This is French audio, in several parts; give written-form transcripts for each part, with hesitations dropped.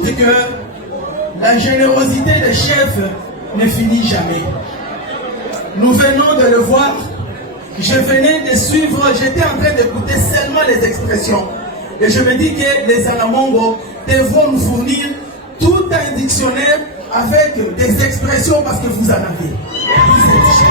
ajoute que la générosité des chefs ne finit jamais. Nous venons de le voir. Je venais de suivre, j'étais en train d'écouter seulement les expressions. Et je me dis que les Anamongo devront nous fournir tout un dictionnaire avec des expressions parce que vous en avez. Vous êtes chefs.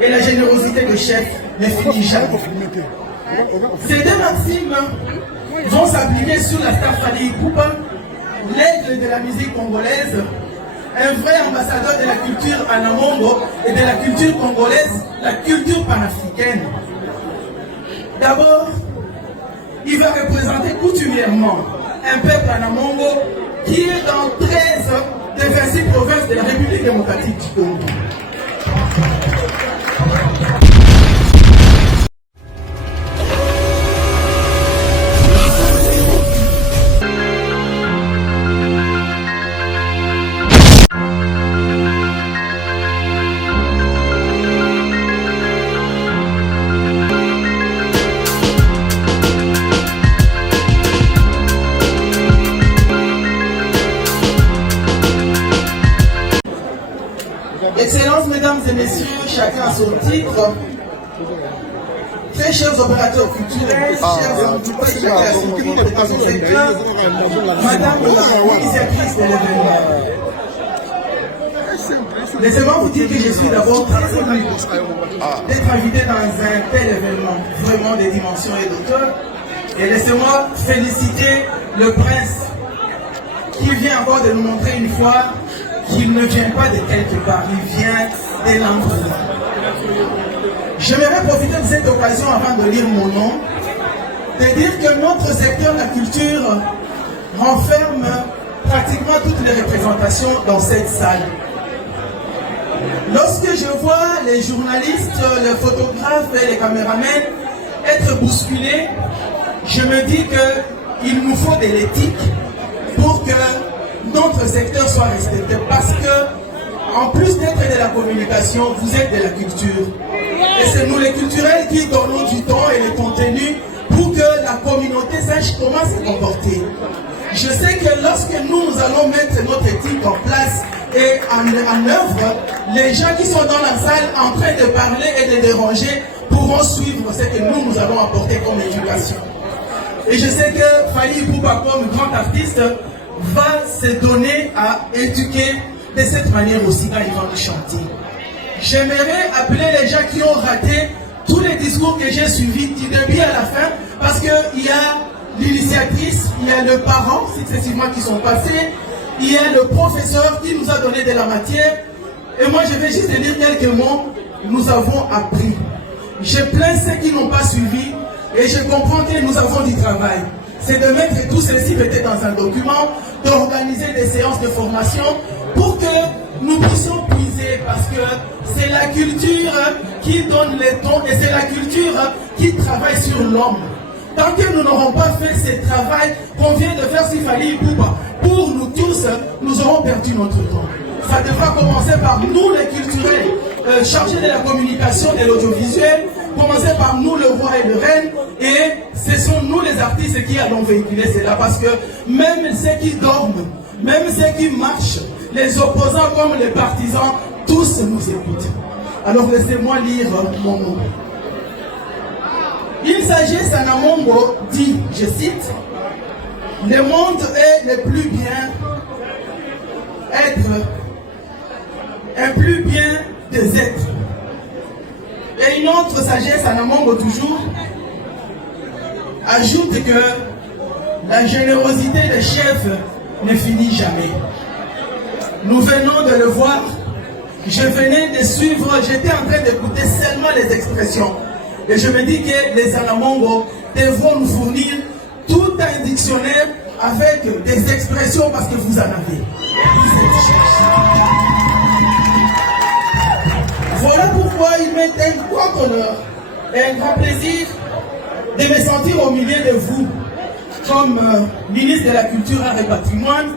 Et la générosité de chef ne finit jamais. Ces deux maximes vont s'appliquer sur la star Fally Ipupa, l'aigle de la musique congolaise, un vrai ambassadeur de la culture anamongo et de la culture congolaise, la culture panafricaine. D'abord, il va représenter coutumièrement un peuple anamongo qui est dans 13 des 26 provinces de la République démocratique du Congo. Excellences, mesdames et messieurs, chacun à son titre. Très chers opérateurs culturels, chers invités, chacun à son titre dans son secteur, madame l'initiatrice de l'événement. Laissez-moi vous dire que je suis d'abord très ému d'être invité dans un tel événement, vraiment des dimensions et d'auteur. Et laissez-moi féliciter le prince qui vient encore de nous montrer une fois qu'il ne vient pas de quelque part, il vient de l'endroit. J'aimerais profiter de cette occasion avant de lire mon nom, de dire que notre secteur de la culture renferme pratiquement toutes les représentations dans cette salle. Lorsque je vois les journalistes, les photographes et les caméramens être bousculés, je me dis qu'il nous faut de l'éthique pour que notre secteur soit respecté, parce que en plus d'être de la communication, vous êtes de la culture. Et c'est nous les culturels qui donnons du temps et le contenu pour que la communauté sache comment se comporter. Je sais que lorsque nous allons mettre notre éthique en place et en œuvre, les gens qui sont dans la salle en train de parler et de déranger pourront suivre ce que nous allons apporter comme éducation. Et je sais que Fally Ipupa, comme grand artiste, va se donner à éduquer de cette manière aussi quand il va nous chanter. J'aimerais appeler les gens qui ont raté tous les discours que j'ai suivis du début à la fin, parce qu'il y a l'initiatrice, il y a le parent successivement qui sont passés, il y a le professeur qui nous a donné de la matière, et moi je vais juste dire quelques mots. Nous avons appris. Je plains ceux qui n'ont pas suivi, et je comprends que nous avons du travail. C'est de mettre tout ceci peut-être dans un document, d'organiser des séances de formation pour que nous puissions puiser, parce que c'est la culture qui donne les tons et c'est la culture qui travaille sur l'homme. Tant que nous n'aurons pas fait ce travail qu'on vient de faire sur Fally Ipupa, pour nous tous, nous aurons perdu notre temps. Ça devra commencer par nous les culturels, chargés de la communication, de l'audiovisuel, commencer par nous le roi et le reine, et ce sont nous les artistes qui allons véhiculer cela, parce que même ceux qui dorment, même ceux qui marchent, les opposants comme les partisans, tous nous écoutent. Alors laissez-moi lire mon mot. Il s'agit, Sanamongo dit, je cite, « Le monde est le plus bien être, un plus bien des êtres. » Et une autre sagesse, Sanamongo toujours, ajoute que la générosité des chefs ne finit jamais. Nous venons de le voir, je venais de suivre, j'étais en train d'écouter seulement les expressions. Et je me dis que les Anamongo devront nous fournir tout un dictionnaire avec des expressions parce que vous en avez. Voilà pourquoi il m'est un grand honneur et un grand plaisir de me sentir au milieu de vous comme ministre de la Culture, Art et Patrimoine,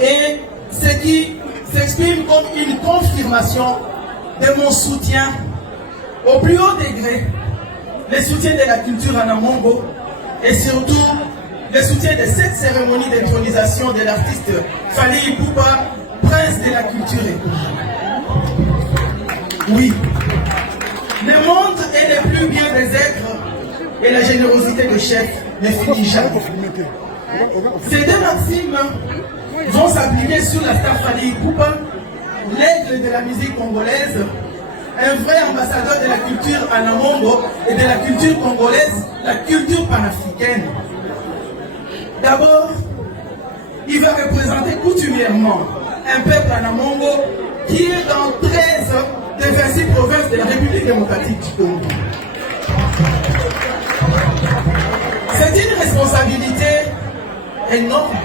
et ce qui s'exprime comme une confirmation de mon soutien au plus haut degré, le soutien de la culture en Amongo et surtout le soutien de cette cérémonie d'intronisation de l'artiste Fally Ipupa, prince de la culture. Oui, le monde est le plus bien des êtres et la générosité des chefs ne finit jamais. Ces deux maximes vont s'appliquer sur la star Fally Ipupa, l'aigle de la musique congolaise, un vrai ambassadeur de la culture anamongo et de la culture congolaise, la culture panafricaine. D'abord, il va représenter coutumièrement un peuple anamongo qui est dans 13 des 26 provinces de la République démocratique du Congo. C'est une responsabilité énorme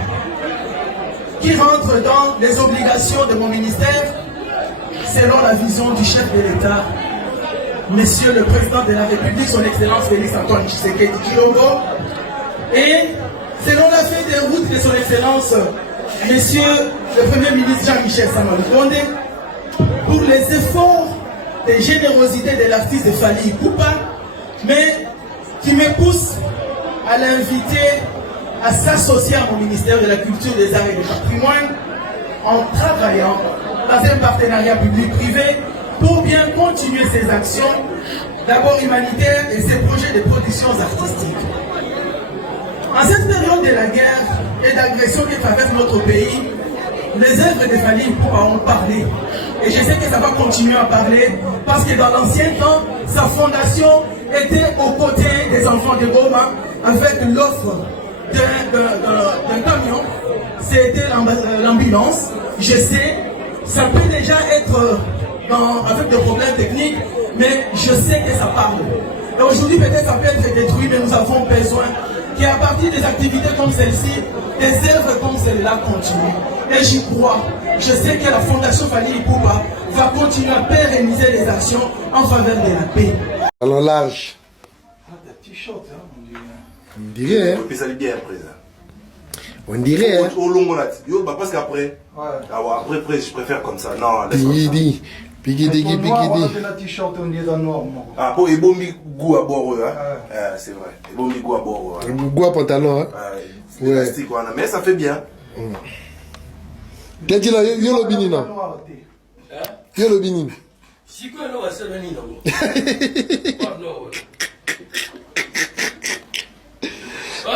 qui rentre dans les obligations de mon ministère selon la vision du chef de l'État, Monsieur le Président de la République, son Excellence Félix Antoine Tshisekedi Tshilombo, et selon la feuille de route de son Excellence Monsieur le Premier ministre Jean-Michel Sama Lukonde, pour les efforts de générosité de l'artiste Fally Ipupa, mais qui me pousse à l'inviter à s'associer à mon ministère de la Culture, des Arts et du Patrimoine en travaillant dans un partenariat public-privé pour bien continuer ses actions, d'abord humanitaires et ses projets de production artistiques. En cette période de la guerre et d'agression qui traverse notre pays, les œuvres de Fally Ipupa ont parlé. Et je sais que ça va continuer à parler parce que dans l'ancien temps, sa fondation était aux côtés des enfants de Goma avec l'offre d'un camion. C'était l'ambulance. Je sais, ça peut déjà être avec des problèmes techniques, mais je sais que ça parle. Et aujourd'hui, peut-être ça peut être détruit, mais nous avons besoin qu'à partir des activités comme celle-ci, des œuvres comme celle-là continuent. Et j'y crois. Je sais que la Fondation Fally Ipupa va continuer à pérenniser les actions en faveur de la paix. Alors large. On dirait. On peut bien après ça. On dirait. Au long là. Parce qu'après. Après, je préfère comme ça. Non, Pigidi. Pigidi. Ah, bon, il bon goût à boire, c'est vrai. Il bon goût à boire. Goût à pantalon, C'est élastique, mais ça fait bien. Qu'est-ce qu'il a? Yolo binina. Yolo binina. Si quoi, non, c'est le nid.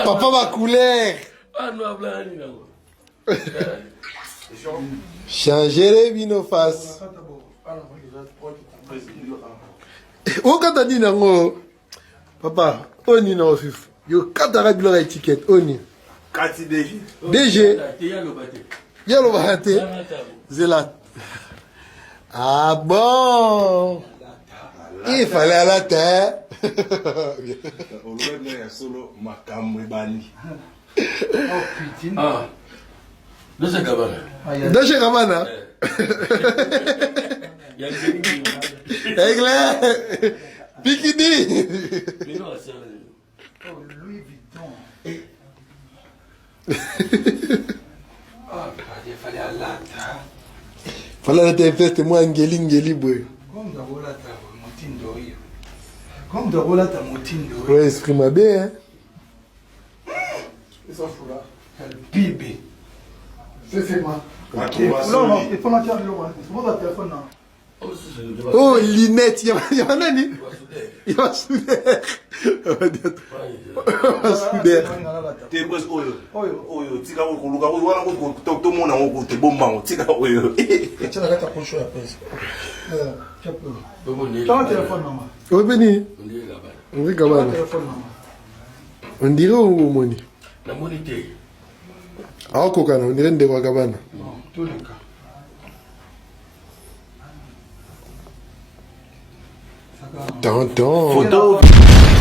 Papa ma couleur. Ah non, blanc, Changer les vino face. Oh, quand t'as dit non, papa, on y non, yo, quand t'as rappelé la étiquette, on y. Kati DG. DG. Yalo bahate. Zélat. Ah bon. Il fallait à la terre. Ah. Doshe Kabana. Doshe Kabana. Aigle. Pikidi. Louis Vuitton. Il fallait à l'ata. Fallait à la feste, moi, ngeli boy. Comme de Rolata, Moutindo. Comme de Rolata, Moutindo. Ouais, exprime bien, hein. C'est ça, Foula. Le bébé. C'est moi. Non, il faut m'attirer le roi. C'est mon téléphone, non. Oh, Linette, il y a un nani. Il va souder. Il va souder. T'es presque oyo. Tika ou luga ou wala ou tout monde en ou t'es bon man. Tika oyo. Tu n'as pas conchu après. Tu peux. Tu as un téléphone, maman. On est venu. On est Kabana. On dirait où Moni. La monité. Ah, Kokana, on dirait de Kabana. Non, tous les cas. Ça Tonton. Photo.